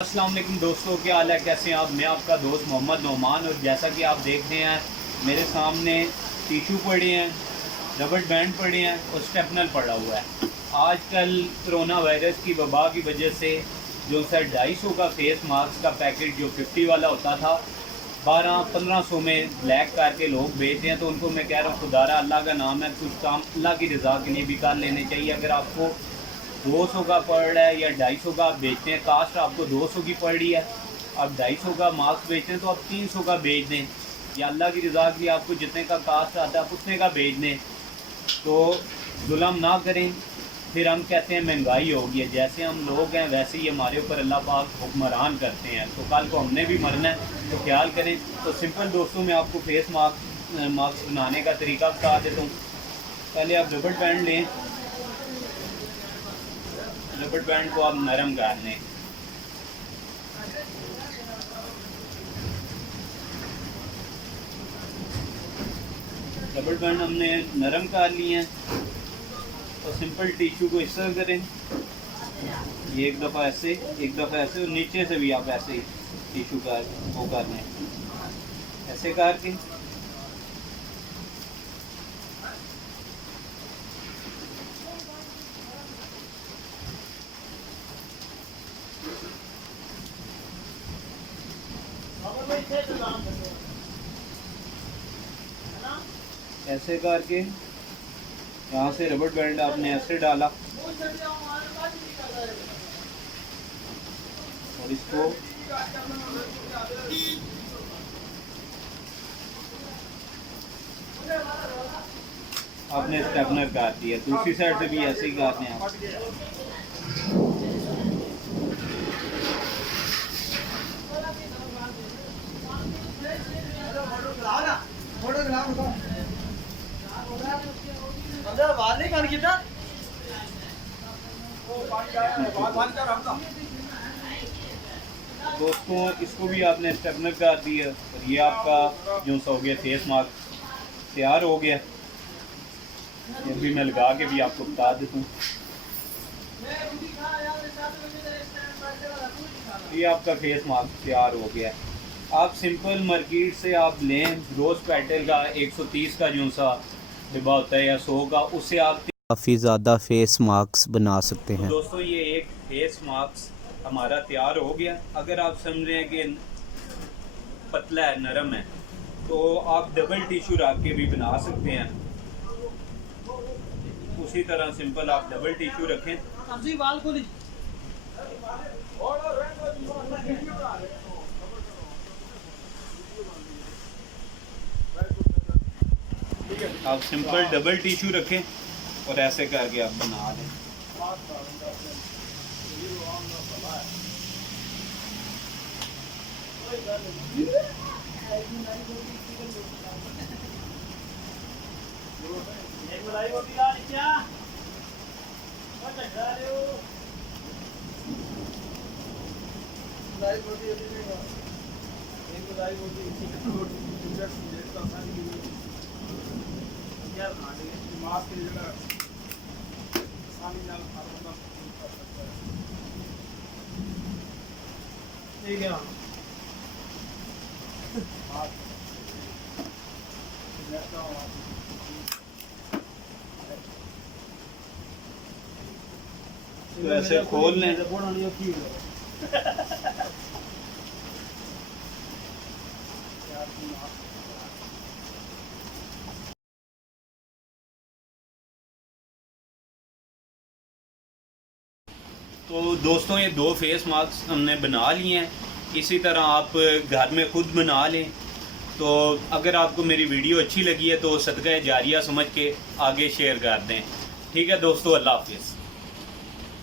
अस्सलाम वालेकुम दोस्तों, क्या हाल है, कैसे हैं आप। मैं आपका दोस्त मोहम्मद नोमान और जैसा कि आप देख रहे हैं मेरे सामने टिशू पड़े हैं, रबड़ बैंड पड़े हैं और स्टेपनर पड़ा हुआ है। आजकल कोरोना वायरस की वबा की वजह से जो सर 250 का फेस मास्क का पैकेट जो 50 वाला होता था 1200-1500 में ब्लैक करके लोग बेचते हैं, तो उनको मैं कह रहा हूँ खुदारा अल्लाह का नाम है, कुछ काम अल्लाह की रज़ा के लिए भी कर लेने चाहिए। अगर आपको 200 का पड़ रहा है या 250 का आप बेचते हैं, कास्ट आपको 200 की पड़ रही है, आप 250 का मास्क बेचते हैं तो आप 300 का बेच दें, या अल्लाह की रज़ा के लिए आपको जितने का कास्ट आता है आप उतने का बेच दें। तो जुल्म ना करें, फिर हम कहते हैं महंगाई हो गई है। जैसे हम लोग हैं वैसे ही हमारे ऊपर अल्लाह पाक हुक्मरान करते हैं, तो कल को हमने भी मरना है, तो ख्याल करें। तो सिंपल दोस्तों मैं आपको फेस मास्क बनाने का तरीका बता देता हूँ। पहले आप रबड़ बैंड लें, रबड़ बैंड को आप नरम कर लें। रबड़ बैंड हमने नरम कर लिए हैं, तो सिंपल टिश्यू को इस तरह करें, ये एक दफ़ा ऐसे, एक दफ़ा ऐसे, और नीचे से भी आप ऐसे टिश्यू का वो कर लें, ऐसे करके ऐसे करके यहाँ से रबड़ बैंड आपने ऐसे डाला और इसको आपने स्टेपनर काट दिया। दूसरी साइड से भी ऐसे ही काटने हैं आप। दोस्तों इसको भी आपने स्टेपनर कर दिया और ये आपका जो सा हो गया फेस मास्क तैयार हो गया। ये भी मैं लगा के भी आपको बता देता हूँ। ये आपका फेस मास्क तैयार हो गया। आप सिंपल मार्केट से आप लें, रोज़ पेटल का 130 का जो सा डिब्बा होता है या 100 का, उससे आप काफ़ी ज़्यादा फेस मास्क बना सकते तो हैं। दोस्तों ये एक फेस मास्क हमारा तैयार हो गया। अगर आप समझ रहे हैं कि पतला है, नरम है, तो आप डबल टिश्यू रख के भी बना सकते हैं। उसी तरह सिंपल आप डबल टिश्यू रखें। आप सिंपल डबल टिश्यू रखें और ऐसे करके आप बना दें। ठीक है। तो ऐसे खोल लें। तो दोस्तों ये 2 फेस मास्क हमने बना लिए हैं। इसी तरह आप घर में खुद बना लें। तो अगर आपको मेरी वीडियो अच्छी लगी है तो सदका जारिया समझ के आगे शेयर कर दें। ठीक है दोस्तों, अल्लाह हाफिज़।